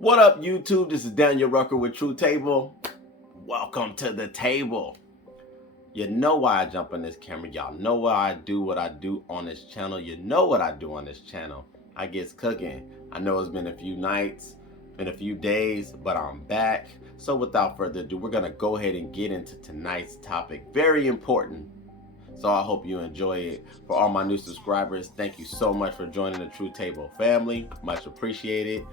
What up, YouTube? This is Daniel Rucker with True Table. Welcome to the table. You know why I jump on this camera. Y'all know why I do what I do on this channel. You know what I do on this channel. I get cooking. I know it's been a few nights, been a few days, but I'm back. So without further ado, we're going to go ahead and get into tonight's topic. Very important. So I hope you enjoy it. For all my new subscribers, thank you so much for joining the True Table family. Much appreciated.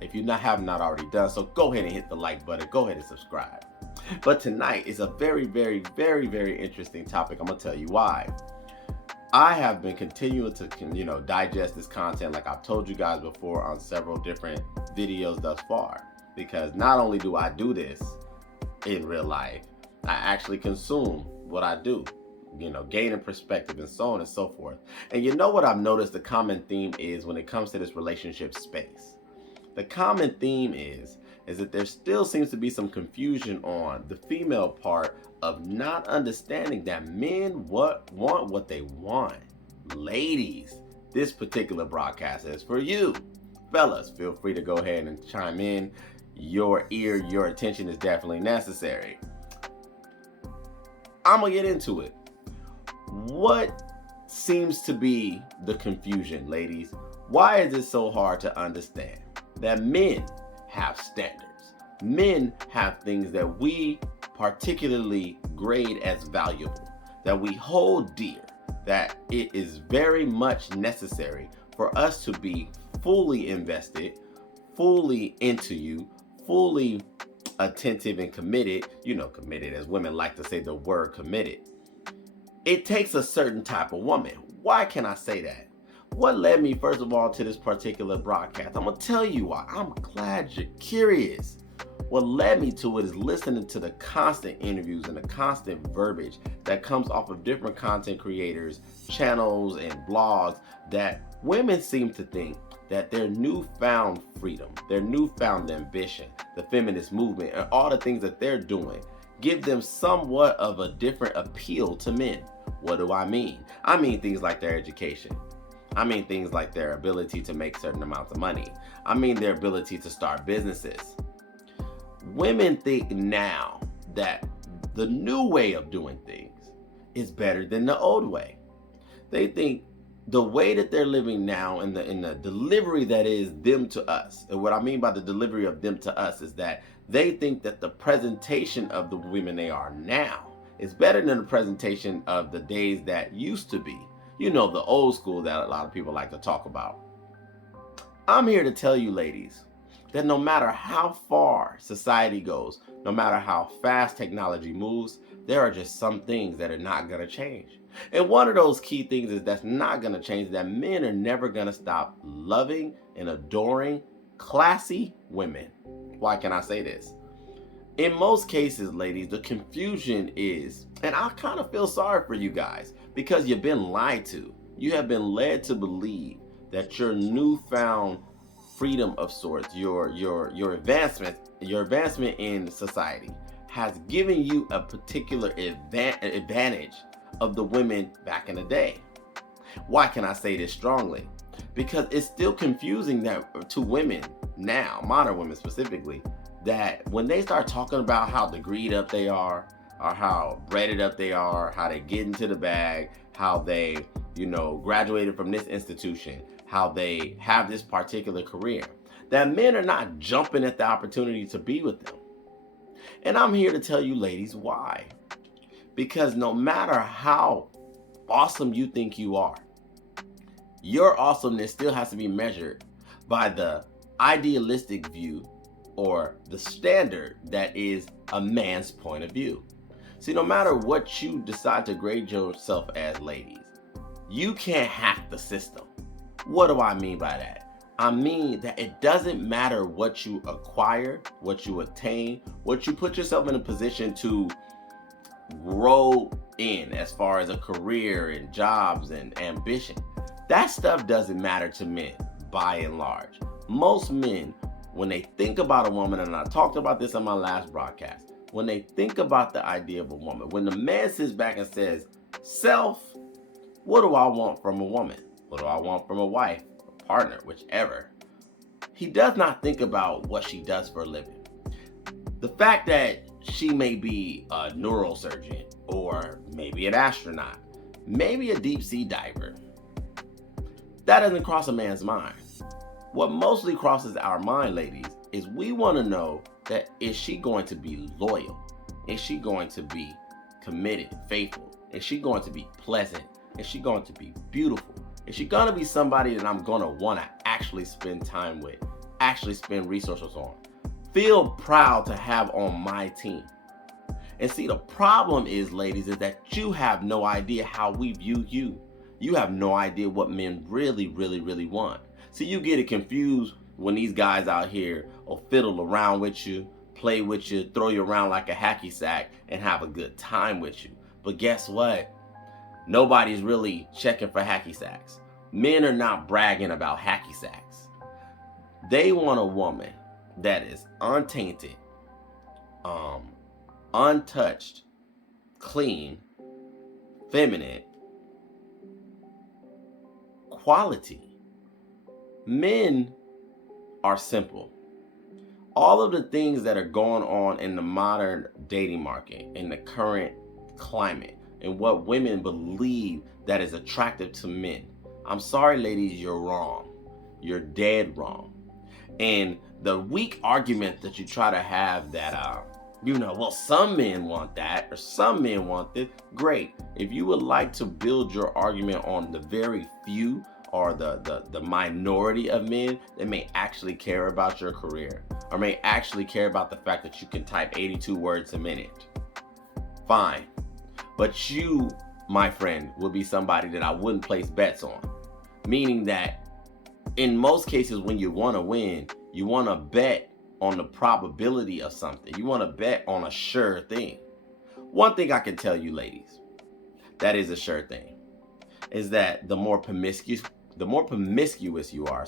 If you have not already done so, go ahead and hit the like button. Go ahead and subscribe. But tonight is a very interesting topic. I'm gonna tell you why. I have been continuing to digest this content like I've told you guys before on several different videos thus far, because not only do I do this in real life, I actually consume what I do, gaining perspective and so on and so forth. And you know what I've noticed the common theme is when it comes to this relationship space? The common theme is that there still seems to be some confusion on the female part of not understanding that men want what they want. Ladies, this particular broadcast is for you. Fellas, feel free to go ahead and chime in. Your ear, your attention is definitely necessary. I'm gonna get into it. What seems to be the confusion, ladies? Why is it so hard to understand that men have standards? Men have things that we particularly grade as valuable, that we hold dear, that it is very much necessary for us to be fully invested, fully into you, fully attentive and committed. Committed, as women like to say the word committed. It takes a certain type of woman. Why can I say that? What led me, first of all, to this particular broadcast? I'm gonna tell you why. I'm glad you're curious. What led me to it is listening to the constant interviews and the constant verbiage that comes off of different content creators, channels, and blogs, that women seem to think that their newfound freedom, their newfound ambition, the feminist movement, and all the things that they're doing give them somewhat of a different appeal to men. What do I mean? I mean things like their education. I mean things like their ability to make certain amounts of money. I mean their ability to start businesses. Women think now that the new way of doing things is better than the old way. They think the way that they're living now in the delivery that is them to us. And what I mean by the delivery of them to us is that they think that the presentation of the women they are now is better than the presentation of the days that used to be. The old school that a lot of people like to talk about. I'm here to tell you, ladies, that no matter how far society goes, no matter how fast technology moves, there are just some things that are not going to change. And one of those key things that's not going to change is that men are never going to stop loving and adoring classy women. Why can I say this? In most cases, ladies, the confusion is, and I kind of feel sorry for you guys, because you've been lied to. You have been led to believe that your newfound freedom of sorts, your advancement in society has given you a particular advantage of the women back in the day. Why can I say this strongly? Because it's still confusing that to women now, modern women specifically, that when they start talking about how degreed up they are, or how breaded up they are, how they get into the bag, how they, graduated from this institution, how they have this particular career, that men are not jumping at the opportunity to be with them. And I'm here to tell you, ladies, why. Because no matter how awesome you think you are, your awesomeness still has to be measured by the idealistic view or the standard that is a man's point of view. See, no matter what you decide to grade yourself as, ladies, you can't hack the system. What do I mean by that? I mean that it doesn't matter what you acquire, what you attain, what you put yourself in a position to grow in as far as a career and jobs and ambition. That stuff doesn't matter to men by and large. Most men, when they think about a woman, and I talked about this on my last broadcast, when they think about the idea of a woman, when the man sits back and says, self, what do I want from a woman? What do I want from a wife, a partner, whichever? he does not think about what she does for a living. The fact that she may be a neurosurgeon, or maybe an astronaut, maybe a deep sea diver, that doesn't cross a man's mind. What mostly crosses our mind, ladies, is we want to know that, is she going to be loyal? Is she going to be committed, faithful? Is she going to be pleasant? Is she going to be beautiful? Is she going to be somebody that I'm going to want to actually spend time with, actually spend resources on, feel proud to have on my team? And see, the problem is, ladies, is that you have no idea how we view you. You have no idea what men really, really, really want. See, you get it confused when these guys out here will fiddle around with you, play with you, throw you around like a hacky sack, and have a good time with you. But guess what? Nobody's really checking for hacky sacks. Men are not bragging about hacky sacks. They want a woman that is untainted, untouched, clean, feminine, quality. Men are simple. All of the things that are going on in the modern dating market, in the current climate, and what women believe that is attractive to men, I'm sorry, ladies, you're wrong. You're dead wrong. And the weak argument that you try to have that, well, some men want that, or some men want this, great. If you would like to build your argument on the very few or the minority of men that may actually care about your career, or may actually care about the fact that you can type 82 words a minute, fine. But you, my friend, will be somebody that I wouldn't place bets on. Meaning that in most cases, when you want to win, you want to bet on the probability of something. You want to bet on a sure thing. One thing I can tell you, ladies, that is a sure thing, is that the more promiscuous you are,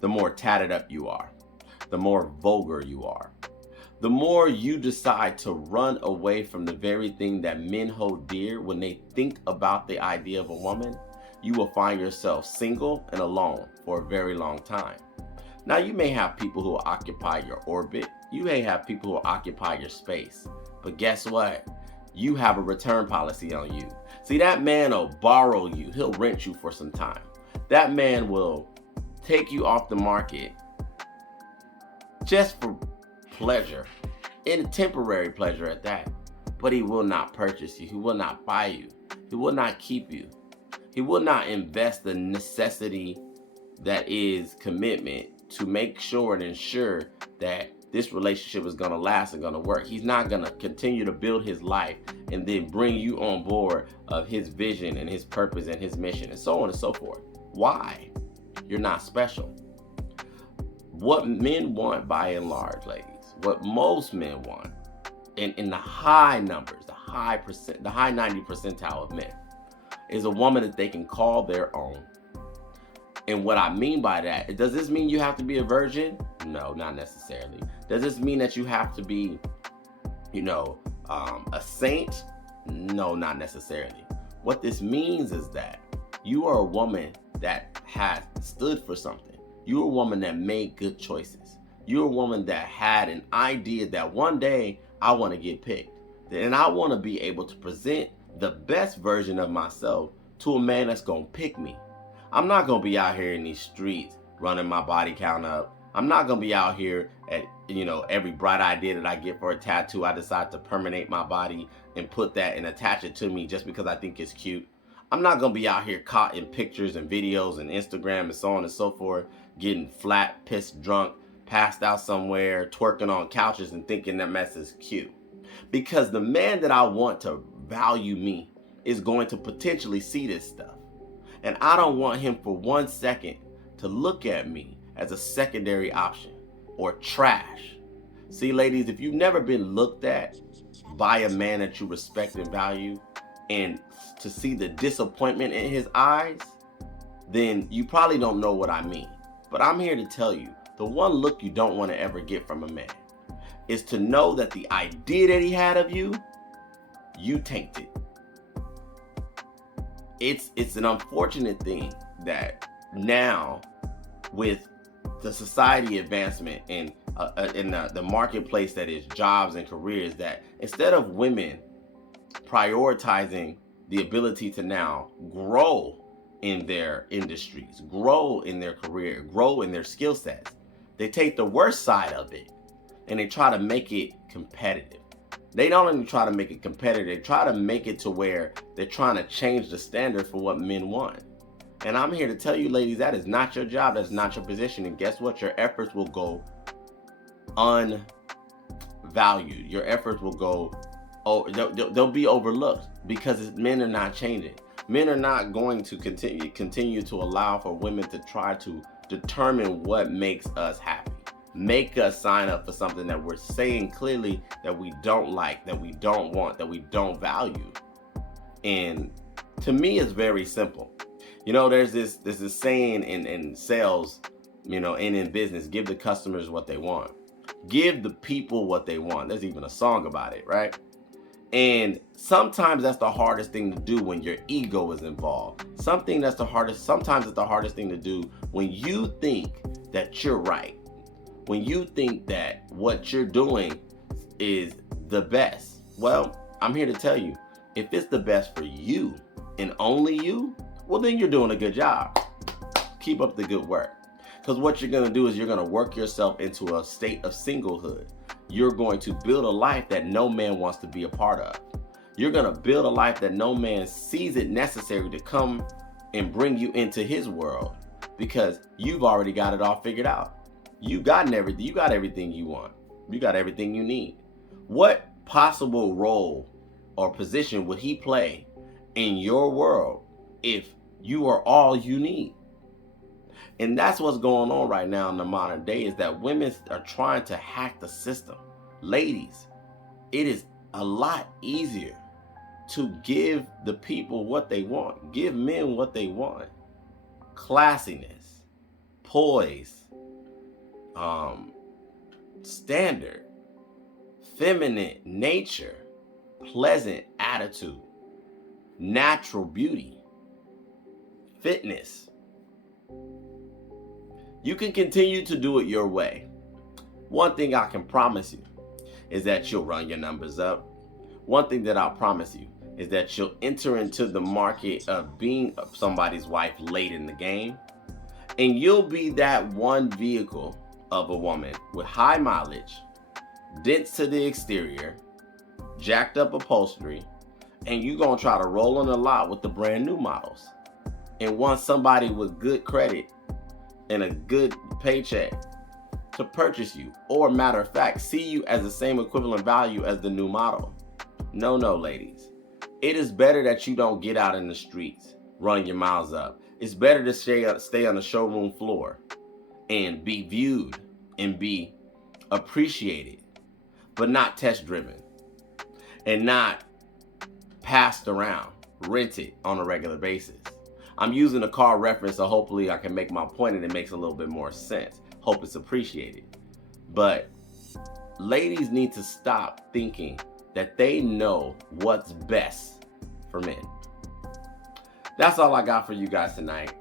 the more tatted up you are, the more vulgar you are, the more you decide to run away from the very thing that men hold dear when they think about the idea of a woman, you will find yourself single and alone for a very long time. Now, you may have people who will occupy your orbit. You may have people who will occupy your space. But guess what? You have a return policy on you. See, that man will borrow you. He'll rent you for some time. That man will take you off the market just for pleasure, and temporary pleasure at that. But he will not purchase you. He will not buy you. He will not keep you. He will not invest the necessity that is commitment to make sure and ensure that this relationship is going to last and going to work. He's not going to continue to build his life and then bring you on board of his vision and his purpose and his mission and so on and so forth. Why? You're not special. What men want, by and large, ladies, what most men want, in the high numbers, the high 90 percentile of men, is a woman that they can call their own. And what I mean by that, does this mean you have to be a virgin? No, not necessarily. Does this mean that you have to be, a saint? No, not necessarily. What this means is that you are a woman that has stood for something. You're a woman that made good choices. You're a woman that had an idea that one day I want to get picked. And I want to be able to present the best version of myself to a man that's going to pick me. I'm not going to be out here in these streets running my body count up. I'm not going to be out here at, every bright idea that I get for a tattoo, I decide to permanent my body and put that and attach it to me just because I think it's cute. I'm not going to be out here caught in pictures and videos and Instagram and so on and so forth, getting flat, pissed drunk, passed out somewhere, twerking on couches and thinking that mess is cute. Because the man that I want to value me is going to potentially see this stuff. And I don't want him for 1 second to look at me as a secondary option or trash. See, ladies, if you've never been looked at by a man that you respect and value, and to see the disappointment in his eyes, then you probably don't know what I mean. But I'm here to tell you, the one look you don't want to ever get from a man is to know that the idea that he had of you, you tainted. It's an unfortunate thing that now, with the society advancement in the marketplace that is jobs and careers, that instead of women prioritizing the ability to now grow in their industries, grow in their career, grow in their skill sets, they take the worst side of it and they try to make it competitive. They don't only try to make it competitive, they try to make it to where they're trying to change the standard for what men want. And I'm here to tell you, ladies, that is not your job, that's not your position. And guess what? Your efforts will go unvalued. Your efforts will go, they'll be overlooked because men are not changing. Men are not going to continue to allow for women to try to determine what makes us happy. Make us sign up for something that we're saying clearly that we don't like, that we don't want, that we don't value. And to me, it's very simple. You know, there's this saying in sales, you know, and in business: give the customers what they want. Give the people what they want. There's even a song about it, right? And sometimes that's the hardest thing to do when your ego is involved. Sometimes it's the hardest thing to do when you think that you're right. When you think that what you're doing is the best. Well, I'm here to tell you, if it's the best for you and only you, well, then you're doing a good job. Keep up the good work. Because what you're going to do is you're going to work yourself into a state of singlehood. You're going to build a life that no man wants to be a part of. You're going to build a life that no man sees it necessary to come and bring you into his world, because you've already got it all figured out. You got everything you want. You got everything you need. What possible role or position would he play in your world if you are all you need? And that's what's going on right now in the modern day, is that women are trying to hack the system. Ladies, it is a lot easier to give the people what they want. Give men what they want. Classiness, poise, standard, feminine nature, pleasant attitude, natural beauty, fitness. You can continue to do it your way. One thing I can promise you is that you'll run your numbers up. One thing that I'll promise you is that you'll enter into the market of being somebody's wife late in the game. And you'll be that one vehicle of a woman with high mileage, dents to the exterior, jacked up upholstery, and you're going to try to roll on the lot with the brand new models. And want somebody with good credit and a good paycheck to purchase you, or matter of fact, see you as the same equivalent value as the new model. No, ladies. It is better that you don't get out in the streets running your mouths up. It's better to stay on the showroom floor and be viewed and be appreciated, but not test driven and not passed around, rented on a regular basis. I'm using a car reference, so hopefully I can make my point and it makes a little bit more sense. Hope it's appreciated. But ladies need to stop thinking that they know what's best for men. That's all I got for you guys tonight.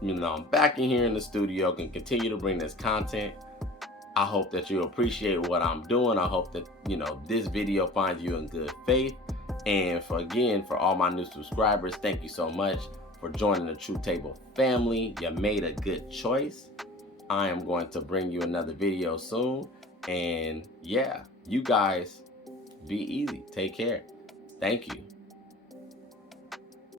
You know, I'm back in here in the studio, can continue to bring this content. I hope that you appreciate what I'm doing. I hope that, you know, this video finds you in good faith. And for all my new subscribers, thank you so much for joining the True Table family. You made a good choice. I am going to bring you another video soon. And yeah, you guys be easy. Take care. Thank you.